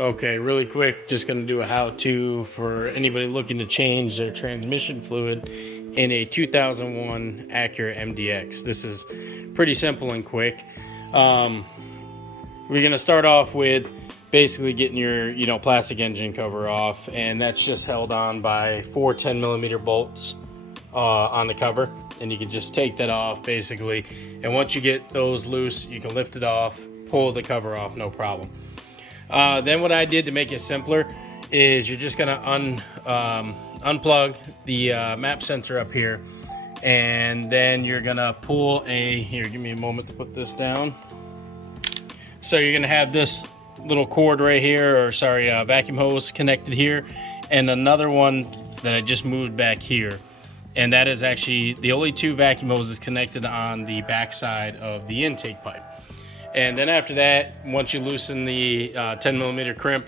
Okay, really quick, just going to do a how-to for anybody looking to change their transmission fluid in a 2001 Acura MDX. This is pretty simple and quick. We're going to start off with basically getting your plastic engine cover off, and that's just held on by 4 10mm bolts on the cover, and you can just take that off basically, and once you get those loose, you can lift it off, pull the cover off, no problem. Then what I did to make it simpler is you're just gonna unplug the map sensor up here, and then you're gonna pull here, give me a moment to put this down. So you're gonna have this little cord right here, or sorry, vacuum hose connected here, and another one that I just moved back here. And that is actually the only 2 vacuum hoses connected on the back side of the intake pipe. And then after that, once you loosen the 10mm crimp,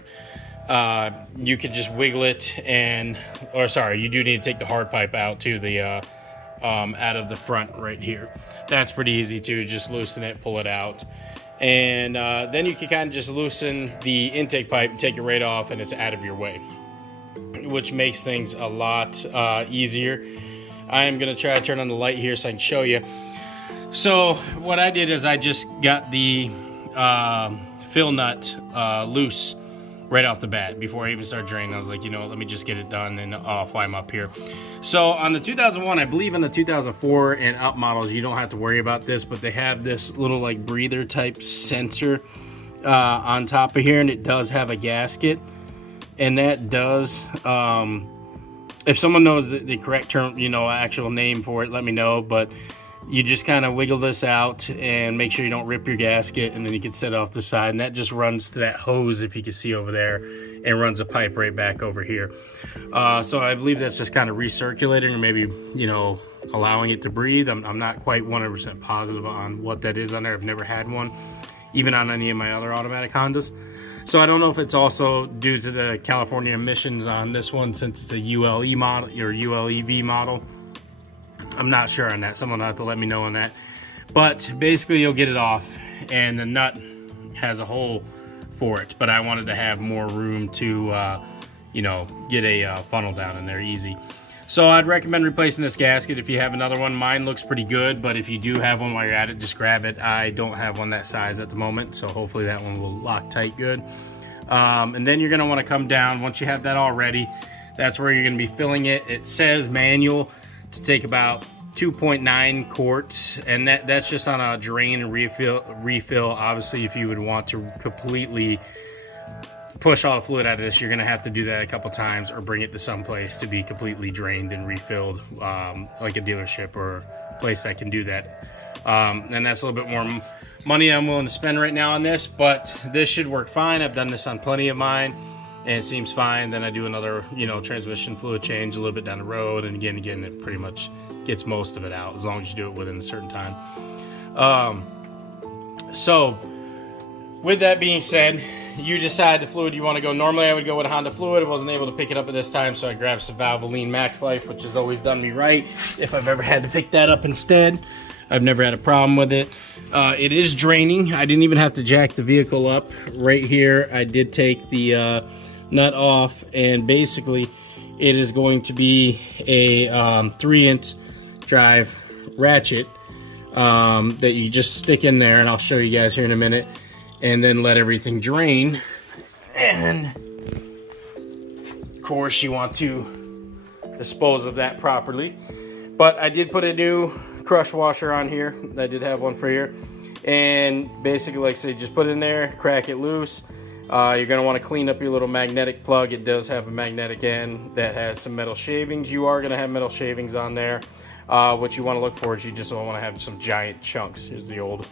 you could just wiggle it, you do need to take the hard pipe out too, out of the front right here. That's pretty easy too, just loosen it, pull it out. And then you can kind of just loosen the intake pipe, take it right off, and it's out of your way, which makes things a lot easier. I am gonna try to turn on the light here so I can show you. So what I did is I just got the fill nut loose right off the bat before I even started draining. I was like, let me just get it done and I'll fly them up here. So on the 2001, I believe in the 2004 and up models, you don't have to worry about this, but they have this little like breather type sensor on top of here, and it does have a gasket. And that does, if someone knows the correct term, actual name for it, let me know. But you just kind of wiggle this out and make sure you don't rip your gasket, and then you can set it off the side, and that just runs to that hose, if you can see over there, and runs a pipe right back over here. So I believe that's just kind of recirculating, or maybe allowing it to breathe. I'm not quite 100% positive on what that is on there. I've never had one, even on any of my other automatic Hondas. So I don't know if it's also due to the California emissions on this one, since it's a ULE model or ULEV model. I'm not sure on that. Someone will have to let me know on that. But basically you'll get it off, and the nut has a hole for it, but I wanted to have more room to get a funnel down in there easy. So I'd recommend replacing this gasket if you have another one. Mine looks pretty good, but if you do have one while you're at it, just grab it. I don't have one that size at the moment, so hopefully that one will lock tight good. And then you're going to want to come down. Once you have that all ready, that's where you're going to be filling it. It says manual to take about 2.9 quarts, and that's just on a drain and refill. Obviously, if you would want to completely push all the fluid out of this, you're going to have to do that a couple times, or bring it to some place to be completely drained and refilled, like a dealership or a place that can do that. And that's a little bit more money I'm willing to spend right now on this, but this should work fine. I've done this on plenty of mine, and it seems fine. Then I do another, transmission fluid change a little bit down the road, and again, it pretty much gets most of it out, as long as you do it within a certain time. So with that being said, you decide the fluid you want to go. Normally I would go with a Honda fluid. I wasn't able to pick it up at this time, so I grabbed some Valvoline Max Life, which has always done me right. If I've ever had to pick that up instead, I've never had a problem with it. It is draining. I didn't even have to jack the vehicle up. Right here, I did take the nut off, and basically it is going to be a 3-inch drive ratchet that you just stick in there, and I'll show you guys here in a minute, and then let everything drain. And of course you want to dispose of that properly. But I did put a new crush washer on here. I did have one for here, and basically, like I said, just put it in there, crack it loose. You're going to want to clean up your little magnetic plug. It does have a magnetic end that has some metal shavings. You are going to have metal shavings on there. What you want to look for is you just don't want to have some giant chunks. Here's the old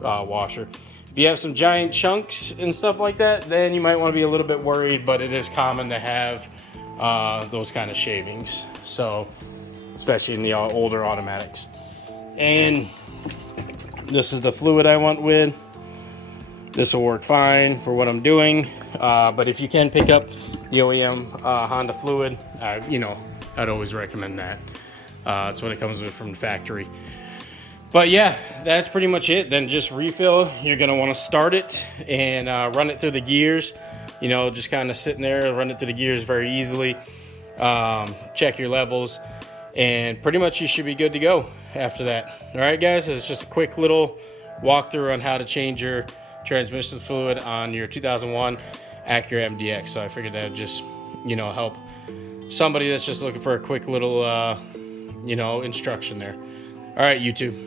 washer. If you have some giant chunks and stuff like that, then you might want to be a little bit worried, but it is common to have those kind of shavings. So, especially in the older automatics. And this is the fluid I went with. This will work fine for what I'm doing. But if you can pick up the OEM Honda fluid, I'd always recommend that. That's what it comes with from the factory. But yeah, that's pretty much it. Then just refill. You're going to want to start it and run it through the gears. You know, just kind of sitting there, run it through the gears very easily. Check your levels, and pretty much you should be good to go after that. All right, guys, it's just a quick little walkthrough on how to change your transmission fluid on your 2001 Acura MDX. So I figured that would just, you know, help somebody that's just looking for a quick little, you know, instruction there. All right, YouTube.